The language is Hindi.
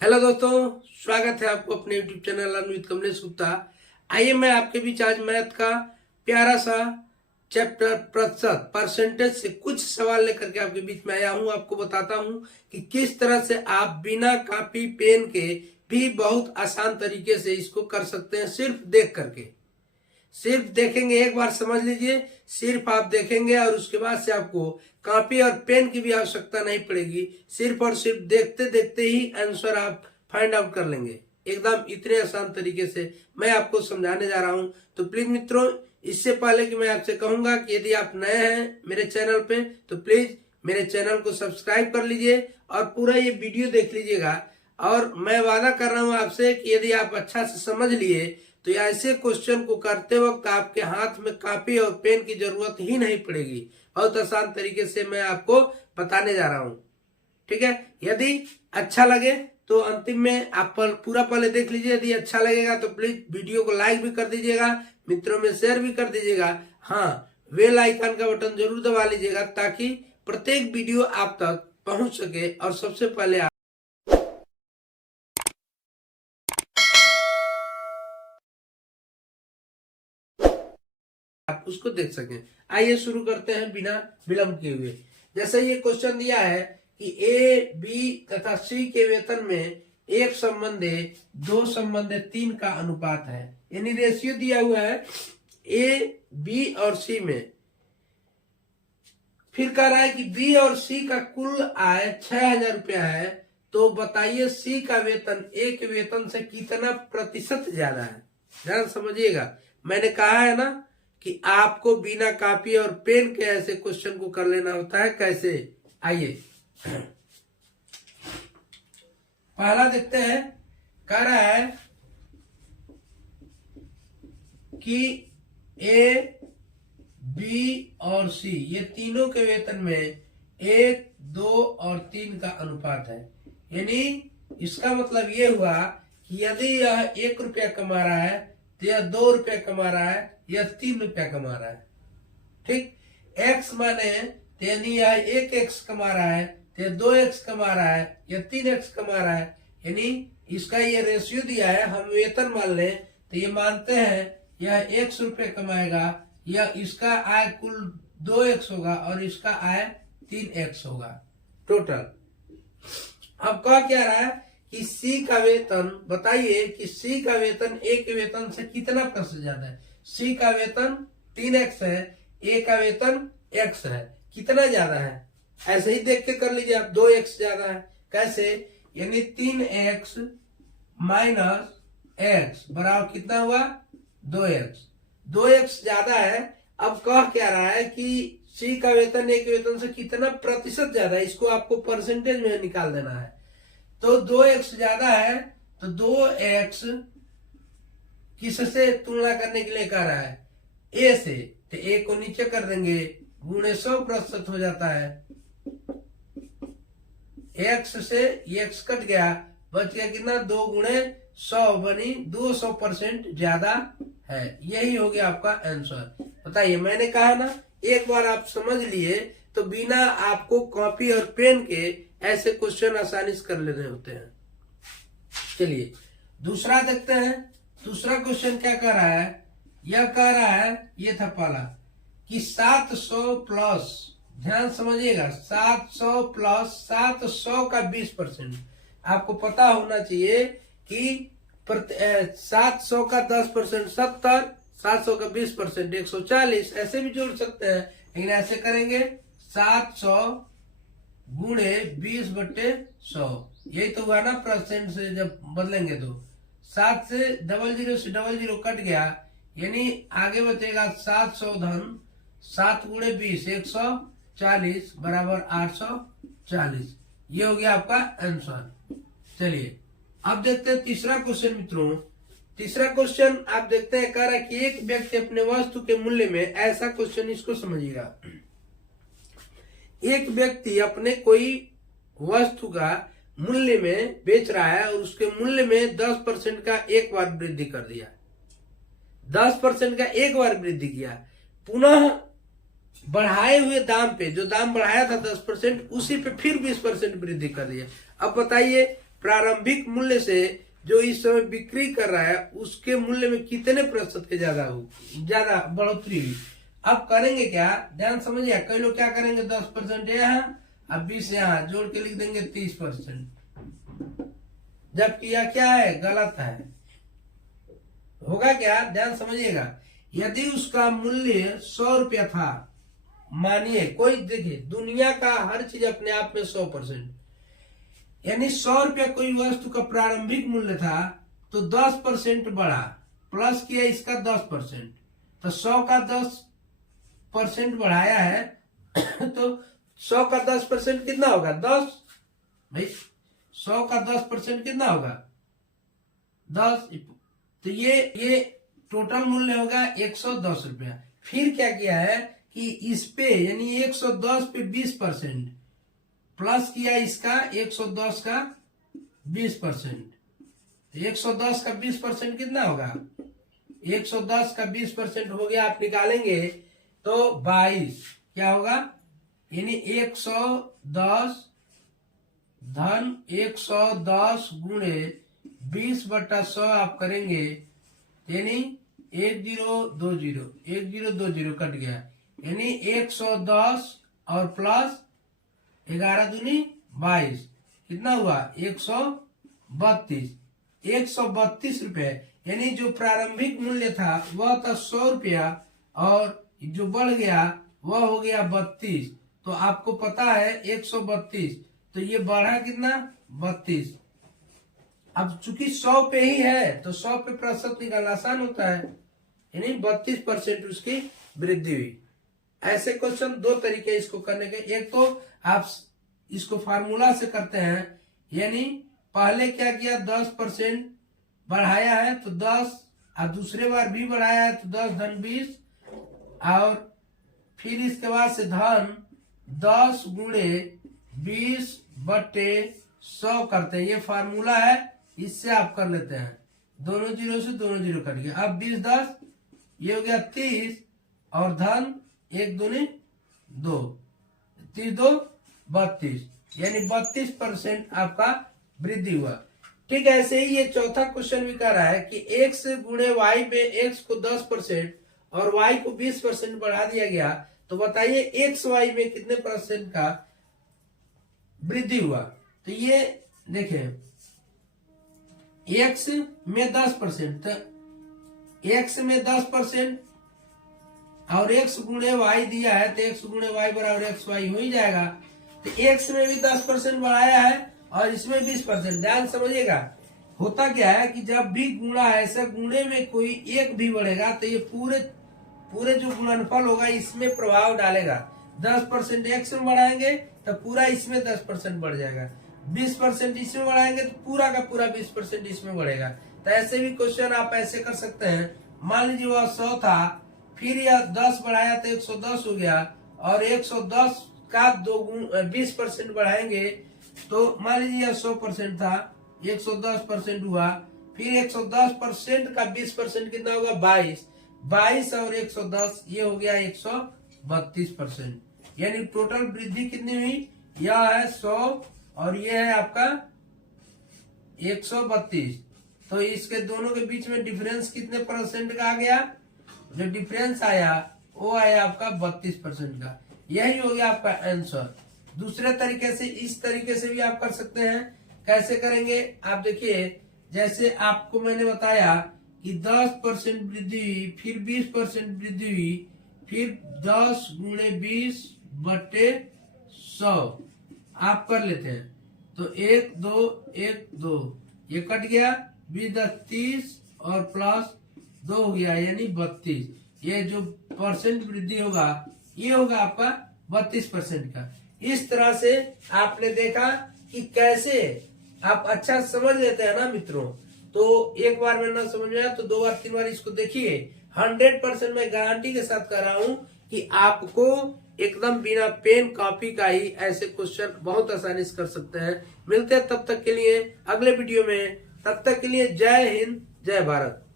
हेलो दोस्तों, स्वागत है आपको अपने YouTube चैनल अन्वित कमलेश गुप्ता। आइए मैं आपके बीच आज मैथ का प्यारा सा चैप्टर प्रतिशत परसेंटेज से कुछ सवाल लेकर के आपके बीच में आया हूं। आपको बताता हूं कि किस तरह से आप बिना कॉपी पेन के भी बहुत आसान तरीके से इसको कर सकते हैं, सिर्फ देख करके। सिर्फ देखेंगे, एक बार समझ लीजिए, सिर्फ आप देखेंगे और उसके बाद से आपको कॉपी और पेन की भी आवश्यकता नहीं पड़ेगी। सिर्फ और सिर्फ देखते देखते ही आंसर आप फाइंड आउट कर लेंगे, एकदम इतने आसान तरीके से मैं आपको समझाने जा रहा हूं। तो प्लीज मित्रों, इससे पहले कि मैं आपसे कहूंगा कि यदि आप नए हैं मेरे चैनल पे तो प्लीज मेरे चैनल को सब्सक्राइब कर लीजिए और पूरा ये वीडियो देख लीजिएगा। और मैं वादा कर रहा हूं आपसे कि यदि आप अच्छा से समझ लिए तो ऐसे क्वेश्चन को करते वक्त आपके हाथ में कॉपी और पेन की जरूरत ही नहीं पड़ेगी। बहुत आसान तरीके से मैं आपको बताने जा रहा हूं, ठीक है। यदि अच्छा लगे तो अंतिम में आप पूरा पहले देख लीजिए। यदि अच्छा लगेगा तो प्लीज वीडियो को लाइक भी कर दीजिएगा, मित्रों में शेयर भी कर दीजिएगा। हाँ, बेल आइकन का बटन जरूर दबा लीजिएगा ताकि प्रत्येक वीडियो आप तक पहुंच सके और सबसे पहले आप उसको देख सकें। आइए शुरू करते हैं बिना विलंब किए हुए। जैसे ये क्वेश्चन दिया है कि ए, बी तथा सी के वेतन में एक संबंधे दो संबंधे 3 का अनुपात है, यानी रेशियो दिया हुआ है ए, बी और सी में। फिर कह रहा है कि बी और सी का कुल आय 6,000 रुपया है, तो बताइए सी का वेतन ए के वेतन से कितना प्रतिशत ज्यादा है। ध्यान समझिएगा, मैंने कहा है ना कि आपको बिना कॉपी और पेन के ऐसे क्वेश्चन को कर लेना होता है। कैसे, आइए पहला देखते हैं। कह रहा है कि ए, बी और सी ये तीनों के वेतन में 1, 2 और 3 का अनुपात है। यानी इसका मतलब ये हुआ कि यदि यह 1 रुपया कमा रहा है तो यह 2 रुपया कमा रहा है, यह 3 रुपया कमा रहा है। ठीक, x माने तो यानी यह 1x कमा रहा है तो यह 2x कमा रहा है, यह 3x कमा रहा है। यानी इसका ये रेशियो दिया है, हम वेतन मान लें तो ये मानते हैं यह 100 रुपये कमाएगा, यह इसका आय कुल 2x होगा और इसका आय 3x होगा टोटल। अब कह क्या रहा है कि सी का वेतन, बताइए कि सी का वेतन ए के वेतन से कितना प्रतिशत ज्यादा है। सी का वेतन 3x है, ए का वेतन x है, कितना ज्यादा है ऐसे ही देख के कर लीजिए आप। 2x ज्यादा है। कैसे, यानी 3x माइनस x बराबर कितना हुआ 2x। 2x ज्यादा है। अब कह क्या रहा है कि सी का वेतन ए के वेतन से कितना प्रतिशत ज्यादा है, इसको आपको परसेंटेज में निकाल देना है। तो 2x ज्यादा है तो 2x किससे तुलना करने के लिए कह रहा है, ए से, तो ए को नीचे कर देंगे, गुणे 100% हो जाता है। x से x कट गया, बच गया कितना, 2 गुणे 100 बनी 200% ज्यादा है। यही हो गया आपका आंसर। बताइए, मैंने कहा ना एक बार आप समझ लिए तो बिना आपको कॉपी और पेन के ऐसे क्वेश्चन आसानी से कर लेने होते हैं। चलिए दूसरा देखते हैं। दूसरा क्वेश्चन क्या कह रहा है, यह कह रहा है, ये था पहला कि 700 प्लस, ध्यान समझिएगा, 700 प्लस 700 का 20%। आपको पता होना चाहिए कि 700 का 10% 70, 700 का 20% 140, ऐसे भी जोड़ सकते हैं, लेकिन ऐसे करेंगे 700 गुणे 20/100। यही तो हुआ ना, परसेंट से जब बदलेंगे तो 7 से 00 कट गया, यानी आगे बचेगा 700 धन 7 गुणे 20 140 बराबर 840। ये हो गया आपका आंसर। चलिए अब देखते हैं तीसरा क्वेश्चन मित्रों। तीसरा क्वेश्चन आप देखते हैं, कह रहा है कि एक व्यक्ति अपने वस्तु के मूल्य में, ऐसा क्वेश्चन इसको समझिएगा, एक व्यक्ति अपने कोई वस्तु का मूल्य में बेच रहा है और उसके मूल्य में 10% का एक बार वृद्धि कर दिया, 10% का एक बार वृद्धि किया, पुनः बढ़ाए हुए दाम पे, जो दाम बढ़ाया था 10%, उसी पे फिर 20% वृद्धि कर दिया। अब बताइए प्रारंभिक मूल्य से जो इस समय बिक्री कर रहा है उसके मूल्य में कितने प्रतिशत के ज्यादा बढ़ोतरी हुई। अब करेंगे क्या, ध्यान समझिए। कई लोग क्या करेंगे, 10% यहाँ अब 20 यहाँ जोड़ के लिख देंगे 30%, जबकि यह क्या है, गलत है। होगा क्या, ध्यान समझिएगा। यदि उसका मूल्य 100 रुपया था, मानिए कोई, देखिए दुनिया का हर चीज अपने आप में 100%, यानी 100 रुपया कोई वस्तु का प्रारंभिक मूल्य था तो 10% बढ़ा, प्लस किया इसका 10%, तो 100 का 10% बढ़ाया है तो 100 का 10% कितना होगा, 10 भाई। 100 का 10% कितना होगा, 10। तो ये टोटल मूल्य होगा 110 रुपया। फिर क्या किया है कि इस पे यानी 110 पे 20% प्लस किया इसका 110 का 20%, तो 110 का 20% कितना होगा, 110 का 20% हो गया, आप निकालेंगे तो 22 क्या होगा, यानी 110 धन 110 गुणे 20/100 आप करेंगे, यानी 1020 कट गया, यानी 110 और प्लस 11 दूनी 22 कितना हुआ, 132 रुपए। यानी जो प्रारंभिक मूल्य था वह था 100 रुपया और जो बढ़ गया वह हो गया 32। तो आपको पता है 132, तो ये बढ़ा कितना, 32। अब चूंकि 100 पे ही है तो 100 पे प्रतिशत निकालना आसान होता है, यानी 32% उसकी वृद्धि हुई। ऐसे क्वेश्चन दो तरीके इसको करने के, एक तो आप इसको फार्मूला से करते हैं, यानी पहले क्या किया 10% बढ़ाया है तो 10, और दूसरे बार भी बढ़ाया है तो 10 धन 20, और फिर इसके बाद से धन 10 गुणे 20/100 करते हैं। ये फार्मूला है, इससे आप कर लेते हैं, दोनों जीरो से दोनों जीरो कट गया। अब 20 10 ये हो गया 30 और धन 1 दूनी 2, 30 2 32, यानी 32% आपका वृद्धि हुआ। ठीक है, ऐसे ही ये चौथा क्वेश्चन भी कह रहा है कि x गुणे y में x को 10% और y को 20% बढ़ा दिया गया, तो बताइए x y में कितने % का वृद्धि हुआ। तो ये देखें, x में 10%, तो x में 10% और x गुणे y दिया है तो x गुणे y बराबर x y हो ही जाएगा। तो x में भी 10% बढ़ाया है और इसमें 20%। ध्यान समझिएगा, होता क्या है कि जब भी गुणा है, ऐसा गुणे में कोई एक भी बढ़ेगा तो ये पूरे जो गुणनफल होगा इसमें प्रभाव डालेगा। 10% x में बढ़ाएंगे तो पूरा इसमें 10% बढ़ जाएगा, 20% इसमें बढ़ाएंगे तो पूरा का पूरा 20% इसमें बढ़ेगा। तो ऐसे भी क्वेश्चन आप ऐसे कर सकते हैं। मान लीजिए वह 100 था, फिर यह 10 बढ़ाया तो 110 हो गया, और 110 का 20% बढ़ाएंगे तो मान लीजिए यह 100% था, 110% हुआ, फिर 110% का 20% कितना होगा, 22 और 110 ये हो गया 132%। यानी टोटल वृद्धि कितनी हुई, यह है 100 और ये है आपका 132। तो इसके दोनों के बीच में डिफरेंस कितने % का आ गया, जो डिफरेंस आया वो आया आपका 32% का। यही हो गया आपका आंसर। दूसरे तरीके से, इस तरीके से भी आप कर सकते हैं। कैसे करेंगे आप देखिए, जैसे आपको मैंने बताया कि 10% वृद्धि हुई, फिर 20% वृद्धि हुई, फिर 10 गुणे 20/100 आप कर लेते हैं। तो 1 2 1 2 ये कट गया, 20 10 30 और प्लस 2 हो गया, यानी 32। ये जो % वृद्धि होगा ये होगा आपका 32% का। इस तरह से आपने देखा कि कैसे आप अच्छा समझ लेते हैं ना मित्रों। तो एक बार में ना समझ में आया तो 2 बार 3 बार इसको देखिए। 100% मैं गारंटी के साथ कह रहा हूं कि आपको एकदम बिना पेन कॉपी का ही ऐसे क्वेश्चन बहुत आसानी से कर सकते हैं। मिलते हैं तब तक के लिए अगले वीडियो में। तब तक के लिए जय हिंद, जय भारत।